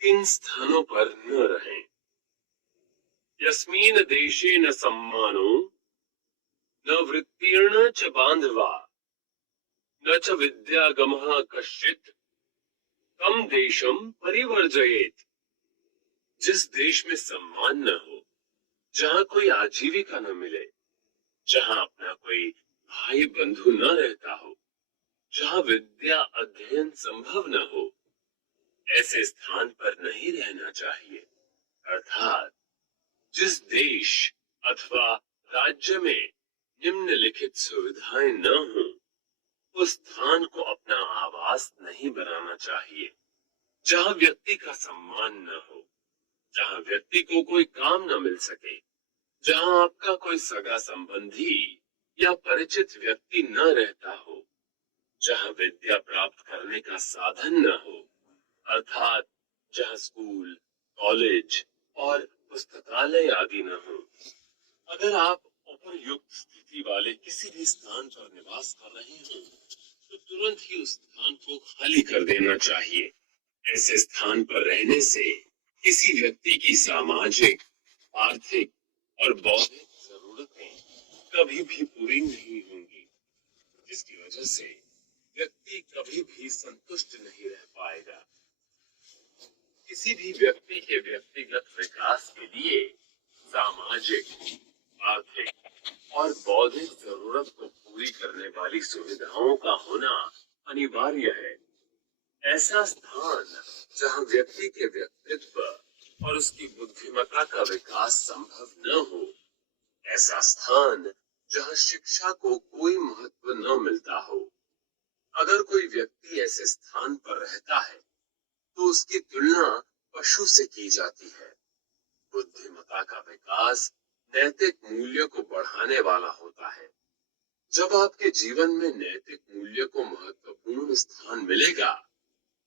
किन स्थानों पर न रहें। यस्मिन् देशे न सम्मानो न वृत्तीर्ण च बांधवा न च विद्यागमः कश्चित् तम देशम परिवर्जयेत्। जिस देश में सम्मान न हो, जहाँ कोई आजीविका न मिले, जहाँ अपना कोई भाई बंधु न रहता हो, जहाँ विद्या अध्ययन संभव न हो, ऐसे स्थान पर नहीं रहना चाहिए। अर्थात जिस देश अथवा राज्य में निम्नलिखित सुविधाएं न हो, उस स्थान को अपना आवास नहीं बनाना चाहिए। जहाँ व्यक्ति का सम्मान न हो, जहाँ व्यक्ति को कोई काम न मिल सके, जहाँ आपका कोई सगा संबंधी या परिचित व्यक्ति न रहता हो, जहाँ विद्या प्राप्त करने का साधन न हो, अर्थात जहाँ स्कूल, कॉलेज और पुस्तकालय आदि न हो। अगर आप उपरयुक्त स्थिति वाले किसी भी स्थान पर निवास कर रहे हो, तो तुरंत ही उस स्थान को खाली कर देना चाहिए। ऐसे स्थान पर रहने से किसी व्यक्ति की सामाजिक, आर्थिक और बौद्धिक जरूरतें कभी भी पूरी नहीं होंगी, जिसकी वजह से व्यक्ति कभी भी संतुष्ट नहीं रह पाएगा। किसी भी व्यक्ति के व्यक्तिगत विकास के लिए सामाजिक, आर्थिक और बौद्धिक जरूरत को पूरी करने वाली सुविधाओं का होना अनिवार्य है। ऐसा स्थान जहाँ व्यक्ति के व्यक्तित्व और उसकी बुद्धिमत्ता का विकास संभव न हो, ऐसा स्थान जहाँ शिक्षा को कोई महत्व न मिलता हो। अगर कोई व्यक्ति ऐसे स्थान पर रहता है तो उसकी तुलना पशु से की जाती है। बुद्धिमत्ता का विकास नैतिक मूल्यों को बढ़ाने वाला होता है। जब आपके जीवन में नैतिक मूल्य को महत्वपूर्ण स्थान मिलेगा,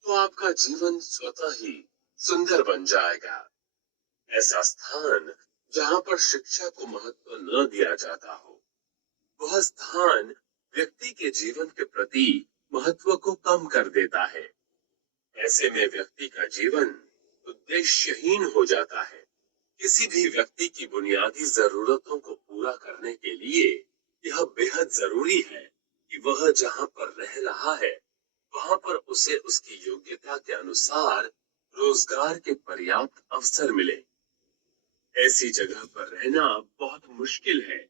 तो आपका जीवन स्वतः ही सुंदर बन जाएगा। ऐसा स्थान जहाँ पर शिक्षा को महत्व न दिया जाता हो, वह स्थान व्यक्ति के जीवन के प्रति महत्व को कम कर देता है। ऐसे में व्यक्ति का जीवन उद्देश्यहीन हो जाता है। किसी भी व्यक्ति की बुनियादी जरूरतों को पूरा करने के लिए यह बेहद जरूरी है कि वह जहाँ पर रह रहा है, वहाँ पर उसे उसकी योग्यता के अनुसार रोजगार के पर्याप्त अवसर मिले। ऐसी जगह पर रहना बहुत मुश्किल है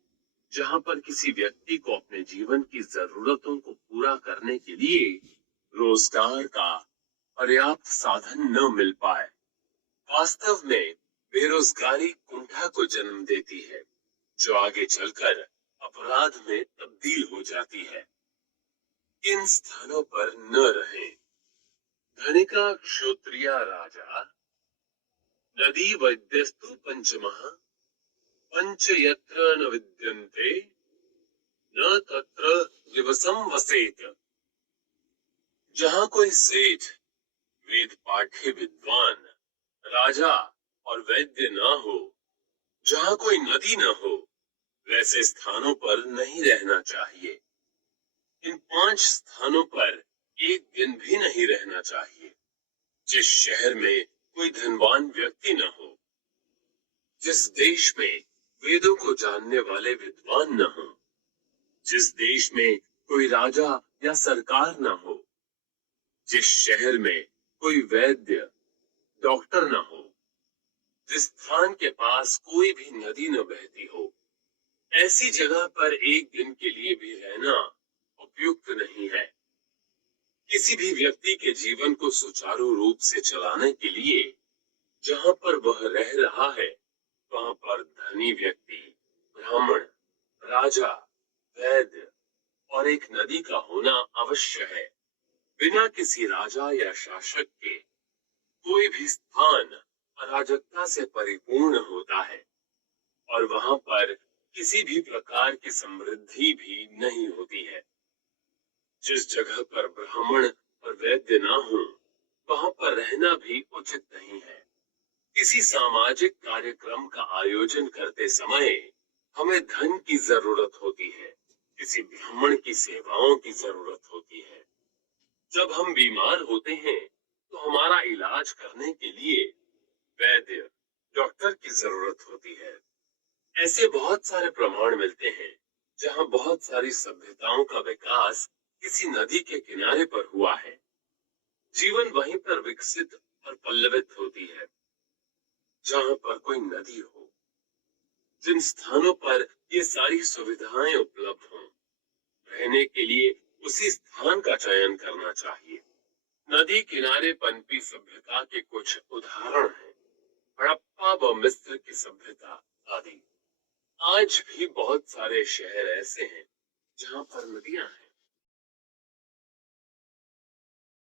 जहाँ पर किसी व्यक्ति को अपने जीवन की जरूरतों को पूरा करने के लिए रोजगार का पर्याप्त साधन न मिल पाए। वास्तव में बेरोजगारी कुंठा को जन्म देती है, जो आगे चलकर अपराध में तब्दील हो जाती है। इन स्थानों पर न रहें। धनिका क्षोत्रिय राजा नदी वैद्यस्तु पंचमः पंच यत्र न विद्यन्ते न तत्र दिवसम वसेत। जहाँ कोई सेठ, वेद पाठ्य विद्वान, राजा और वैद्य न हो, जहाँ कोई नदी न हो, वैसे स्थानों पर नहीं रहना चाहिए। इन 5 स्थानों पर एक दिन भी नहीं रहना चाहिए। जिस शहर में कोई धनवान व्यक्ति न हो, जिस देश में वेदों को जानने वाले विद्वान न हो, जिस देश में कोई राजा या सरकार न हो, जिस शहर में कोई वैद्य, डॉक्टर न हो, जिस स्थान के पास कोई भी नदी न बहती हो, ऐसी जगह पर एक दिन के लिए भी रहना उपयुक्त नहीं है। किसी भी व्यक्ति के जीवन को सुचारू रूप से चलाने के लिए जहाँ पर वह रह रहा है, वहाँ पर धनी व्यक्ति, ब्राह्मण, राजा, वैद्य और एक नदी का होना अवश्य है। बिना किसी राजा या शासक के कोई भी स्थान अराजकता से परिपूर्ण होता है और वहां पर किसी भी प्रकार की समृद्धि भी नहीं होती है। जिस जगह पर ब्राह्मण और वैद्य ना हो, वहां पर रहना भी उचित नहीं है। किसी सामाजिक कार्यक्रम का आयोजन करते समय हमें धन की जरूरत होती है, किसी ब्राह्मण की सेवाओं की जरूरत होती है। जब हम बीमार होते हैं तो हमारा इलाज करने के लिए वैद्य, डॉक्टर की जरूरत होती है। ऐसे बहुत सारे प्रमाण मिलते हैं जहाँ बहुत सारी सभ्यताओं का विकास किसी नदी के किनारे पर हुआ है। जीवन वहीं पर विकसित और पल्लवित होती है जहाँ पर कोई नदी हो। जिन स्थानों पर ये सारी सुविधाएं उपलब्ध हों, रहने के लिए उसी स्थान का चयन करना चाहिए। नदी किनारे पनपी सभ्यता के कुछ उदाहरण हैं। हड़प्पा व मिस्र की सभ्यता आदि। आज भी बहुत सारे शहर ऐसे हैं जहाँ पर नदियां हैं।